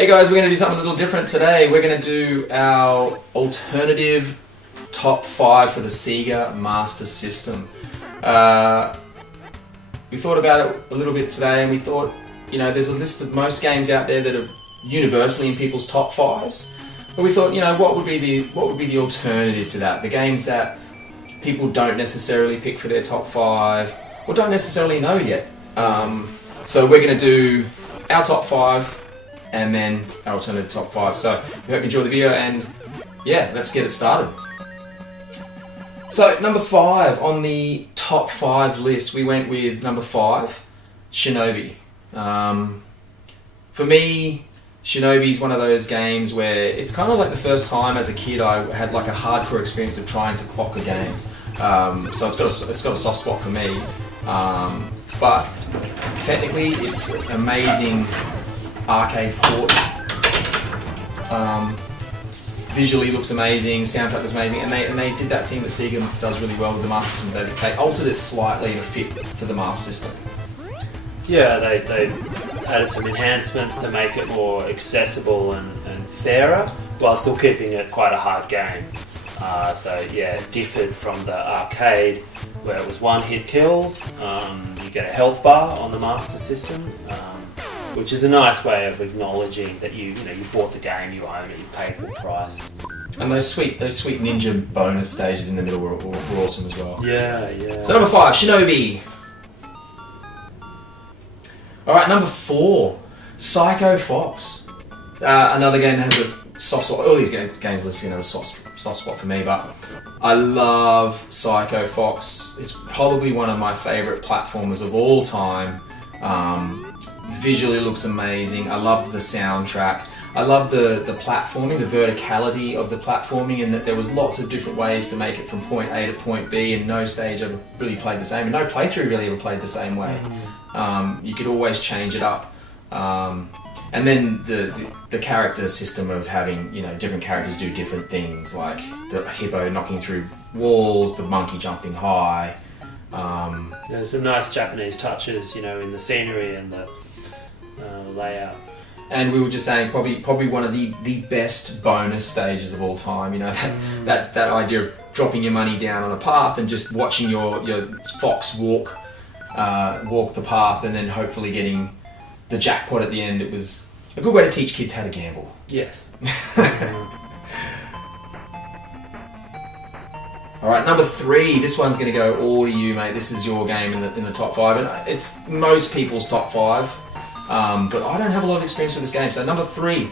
Hey guys, we're going to do something a little different today. We're going to do our alternative top 5 for the Sega Master System. We thought about it a little bit today, and we thought, you know, there's a list of most games out there that are universally in people's top 5s. But we thought, you know, what would be the alternative to that? The games that people don't necessarily pick for their top 5 or don't necessarily know yet. So we're going to do our top 5 and then our alternative top 5. So we hope you enjoy the video, and yeah, let's get it started. So number 5 on the top 5 list, we went with number 5, Shinobi. For me, Shinobi is one of those games where it's kind of like the first time as a kid I had like a hardcore experience of trying to clock a game. So it's got a soft spot for me. But technically, it's an amazing arcade port. Visually looks amazing, soundtrack looks amazing, and they did that thing that Sega does really well with the Master System. They altered it slightly to fit for the Master System. Yeah, they added some enhancements to make it more accessible and fairer, while still keeping it quite a hard game. So yeah, it differed from the arcade where it was one-hit kills. You get a health bar on the Master System, which is a nice way of acknowledging that you bought the game, you own it, you paid full price. And those sweet ninja bonus stages in the middle were awesome as well. Yeah. So number 5, Shinobi. Alright, number 4, Psycho Fox. Another game that has a soft spot. All these games listed have a soft spot for me, but I love Psycho Fox. It's probably one of my favourite platformers of all time. Visually looks amazing. I loved the soundtrack. I loved the platforming, the verticality of the platforming, and that there was lots of different ways to make it from point A to point B, and no stage ever really played the same, and no playthrough really ever played the same way. You could always change it up. And then the character system of having, you know, different characters do different things, like the hippo knocking through walls, the monkey jumping high. There's some nice Japanese touches, you know, in the scenery and the layout. And we were just saying, probably one of the best bonus stages of all time. You know, that idea of dropping your money down on a path and just watching your fox walk the path, and then hopefully getting the jackpot at the end. It was a good way to teach kids how to gamble. Yes. Alright, number 3. This one's going to go all to you, mate. This is your game in the top 5. And it's most people's top 5. But I don't have a lot of experience with this game. So number 3,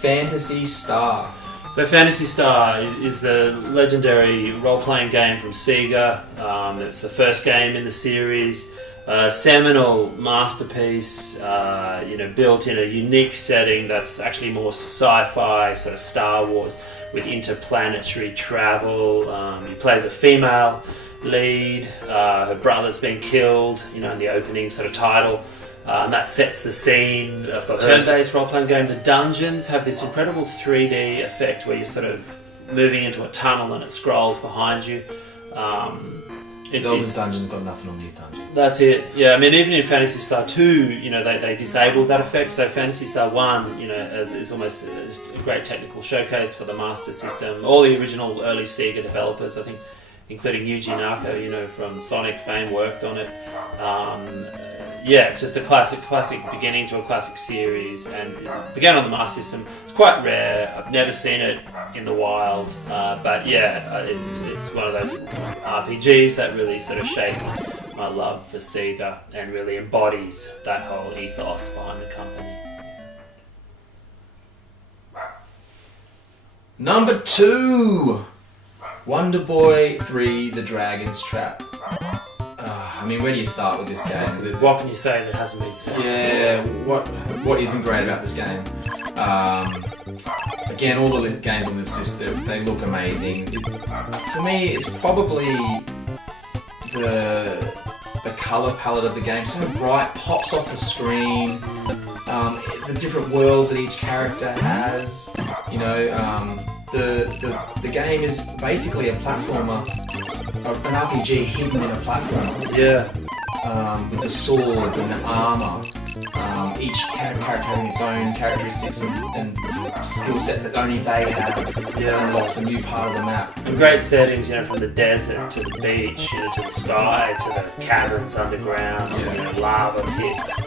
Phantasy Star. So Phantasy Star is the legendary role-playing game from Sega. It's the first game in the series. Seminal masterpiece, built in a unique setting that's actually more sci-fi, sort of Star Wars, with interplanetary travel. You play as a female lead. Her brother's been killed, in the opening sort of title. And that sets the scene for a turn-based role-playing game. The dungeons have this incredible 3D effect where you're sort of moving into a tunnel and it scrolls behind you. Zelda's dungeons got nothing on these dungeons. That's it. Yeah, I mean, even in Phantasy Star 2, they disabled that effect. So Phantasy Star 1, is almost just a great technical showcase for the Master System. All the original early Sega developers, I think, including Yuji Naka, from Sonic fame, worked on it. It's just a classic beginning to a classic series, and began on the Master System. It's quite rare. I've never seen it in the wild, but it's one of those RPGs that really sort of shaped my love for Sega and really embodies that whole ethos behind the company. Number 2, Wonder Boy 3: The Dragon's Trap. I mean, where do you start with this game? What can you say that hasn't been said? Yeah, what isn't great about this game? Again, all the games on this system, they look amazing. For me, it's probably the colour palette of the game. So bright, pops off the screen. The different worlds that each character has. The game is basically a platformer, an RPG hidden in a platformer. Yeah. With the swords and the armour. Each character having its own characteristics and skill set that only they have. That unlocks a new part of the map. And great settings, from the desert to the beach, to the sky, to the caverns underground, lava pits.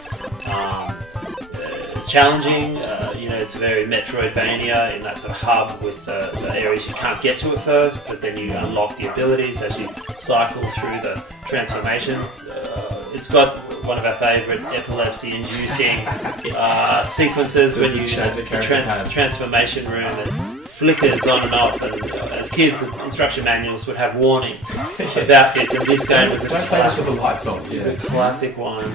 Challenging, it's very Metroidvania in that sort of hub with the areas you can't get to at first, but then you unlock the abilities as you cycle through the transformations. It's got one of our favourite epilepsy-inducing sequences when you the transformation room and flickers on and off, and as kids the instruction manuals would have warnings about this, and this game was Don't play this with the lights off. It's a classic one.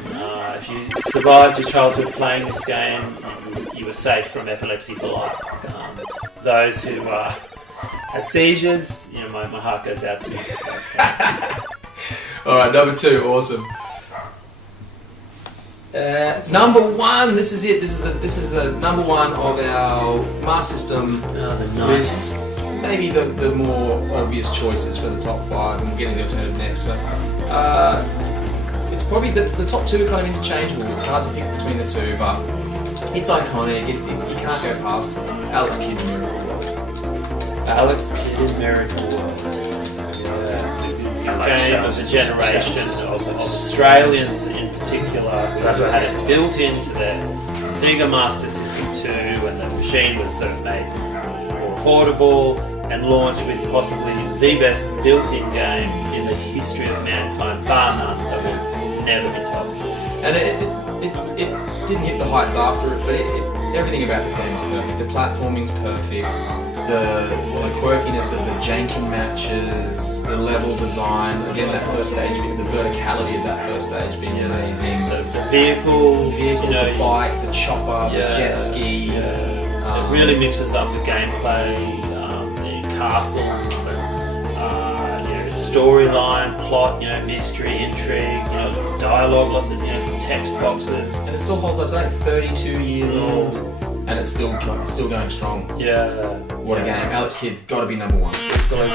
If you survived your childhood playing this game, you were safe from epilepsy for life. Those who had seizures, my heart goes out to you. Alright, number 2, awesome. Number 1, this is it. This is the number 1 of our Master System list. Maybe the more obvious choices for the top 5, and we'll get into the alternative next. But it's probably the top 2 are kind of interchangeable. It's hard to pick between the 2, but it's iconic. You can't go past Alex Kidd in Miracle World. Alex Kidd in Miracle World. Game of a generation of Australians in particular who had it built into their Sega Master System 2, and the machine was sort of made more affordable and launched with possibly the best built-in game in the history of mankind, bar none, that will never be topped. And it didn't hit the heights after it, but everything about this game is perfect. The platforming's perfect. The quirkiness of the janking matches, the level design, again that first stage, the verticality of that first stage being amazing. The vehicles, the bike, the chopper, the jet ski. It really mixes up the gameplay, the castles, and storyline, plot, mystery, intrigue, dialogue, lots of some text boxes. And it still holds up today, 32 years old, and it's still going strong. Yeah. What a game. Alex Kidd, gotta be number 1. Excellent.